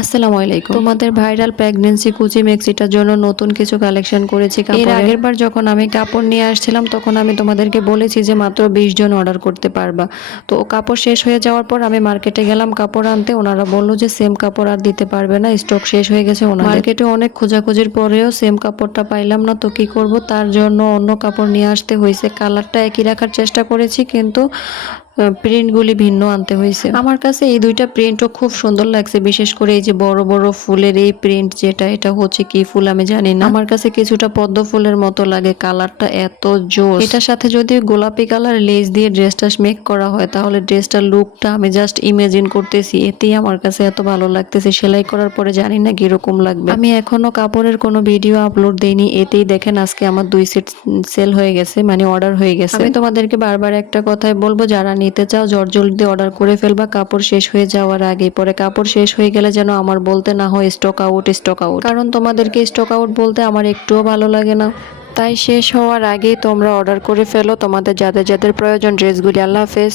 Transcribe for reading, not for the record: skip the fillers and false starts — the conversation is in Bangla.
আসসালামু আলাইকুম। তোমাদের ভাইরাল প্রেগন্যান্সি কুচি মেক্সিটার জন্য নতুন কিছু কালেকশন করেছি কাপড়ের। এর আগের বার যখন আমি কাপড় নিয়ে আসছিলাম তখন আমি তোমাদেরকে বলেছি যে মাত্র 20 জন অর্ডার করতে পারবা। তো কাপড় শেষ হয়ে যাওয়ার পর আমি মার্কেটে গেলাম কাপড় আনতে। ওনারা বলল যে সেম কাপড় আর দিতে পারবে না, স্টক শেষ হয়ে গেছে ওনাদের। মার্কেটে অনেক খোঁজাখুঁজির পরেও সেম কাপড়টা পাইলাম না, তো কি করব, তার জন্য অন্য কাপড় নিয়ে আসতে হয়েছে। কালারটা একই রাখার চেষ্টা করেছি কিন্তু প্রিন্টগুলি ভিন্ন আনতে হয়েছে। আমার কাছে এই দুইটা প্রিন্টও খুব সুন্দর লাগছে, বিশেষ করে এই যে বড় বড় ফুলের এই প্রিন্ট, যেটা এটা হচ্ছে কি ফুল আমি জানি না, আমার কাছে কিছুটা পদ্ম ফুলের মতো লাগে। কালারটা এত জোস। এটার সাথে যদি গোলাপি কালার লেস দিয়ে ড্রেসটা মেক করা হয় তাহলে ড্রেসটার লুকটা আমি জাস্ট ইমাজিন করতেছি, এতেই আমার কাছে এত ভালো লাগতেছে। সেলাই করার পরে জানি না কিরকম লাগবে। আমি এখনো কাপড়ের কোনো ভিডিও আপলোড দেইনি, এতেই দেখেন আজকে আমার 2 সেট সেল হয়ে গেছে, মানে অর্ডার হয়ে গেছে। আমি তোমাদেরকে বারবার একটা কথাই বলবো, যারা নিতে চাও জলদি অর্ডার করে ফেলবা কাপড় শেষ হয়ে যাওয়ার আগে। পরে কাপড় শেষ হয়ে গেলে যেন আমার বলতে না হয় স্টক আউট স্টক আউট, কারণ তোমাদেরকে স্টক আউট বলতে আমার একটুও ভালো লাগে না। তাই শেষ হওয়ার আগেই তোমরা অর্ডার করে ফেলো তোমাদের যাদের যাদের প্রয়োজন ড্রেসগুলি। আল্লাহ হাফেজ।